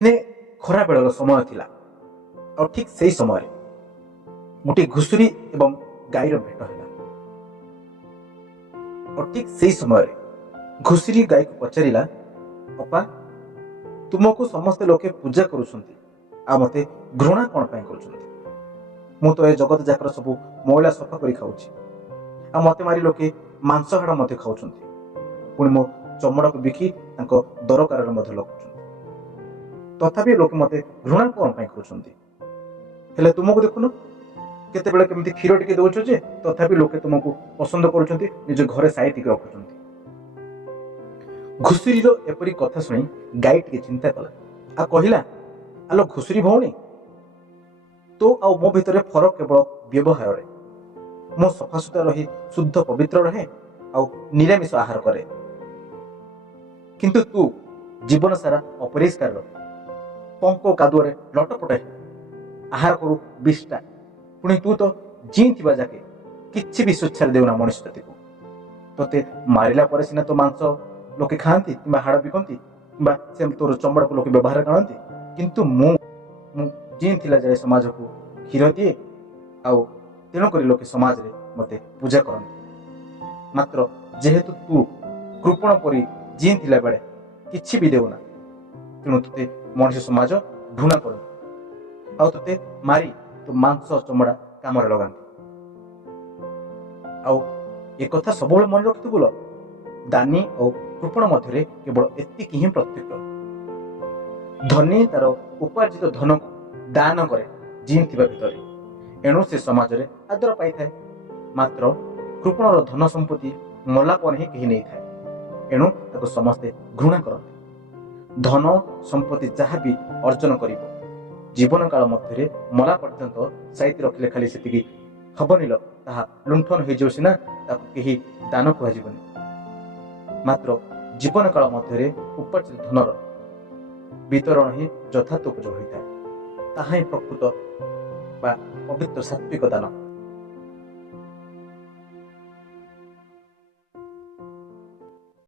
दिने खरा बेलर समय थिला और ठीक से समय गोटे घुसुरी एवं गाईर भेट है और ठीक से समय घुसुरी गाई को पचारा अपा तुमको समस्ते लोके पूजा करुछंती आ मते घृणा कौन पाई करुछंती मु तो ए जगत जाकर सब मैला सफा करी खाऊची आ मते मारी लोके मांस हाड़ मते खाऊछंती पुणी मो चमड़ा को बिकी तांको दरकार मते लगुछंती तथापि लोक मते घृणा कौन पाई करुछंती हेले तुमको देखुन केते बेले केमिति क्षीर टिके दउछ जे तथापि लोके तुमको पसंद करुछंती निज घरे साइति के रखुछंती घुसुरी एपरी कथा शुणी गाई टिके चिंता कला आ कहिला आलो घुसुरी भौणी तो आ मो भितर फरक केवल व्यवहार रे मो सफासुतरा रही शुद्ध पवित्र रहे आ निरामिष आहार करे किंतु तू जीवन सारा अपरिष्कार रहे पंको कादुअरे लटपट आहार करू विष्टा पुणी तू तो जी थी जाके किसी भी स्वेच्छार देउना मनुष्य जाति को तोते मारिला पर सिना तो मांस लोके खाती कि हाड़ बिकती कि तोर चमड़ा को लोके व्यवहार करती किंतु मु जी जाए समाज को क्षीर दिए आउ तेणुक लोके समाज रे मते पूजा करती मात्र जेहेतु तू कृपण परी जी बेले किछि भी देउना तेणु तोते मनुष्य समाज घृणा कर आउ तोते मारी तो मांस चमड़ा काम लगाती आउ एक कथा सब मन रखी बोल दानी और कृपण मध्य केवल एतिक ही प्रत्येक धनी तार उपार्जित धन को दान करे जीन भितर एणु से समाज रे आदर पाई थाए मात्र कृपणर धन संपत्ति मला पर ही कहीं नहीं थाए एणु ताको समस्ते घृणा करते धन संपत्ति जहाँ भी अर्जन करिवो जीवन काल मध्य मला पर्यंत साइति रखिले खाली सेतिकी हबनिल ताहा लुंठन हो जाउ सिना ताको केही दान कहजिबनी मात्र जीवन काल मध्य उपार्जित धनर वितरण ही यथार्थ उपयोग होता है ताहा ही प्रकृत बा पवित्र सात्विक दान।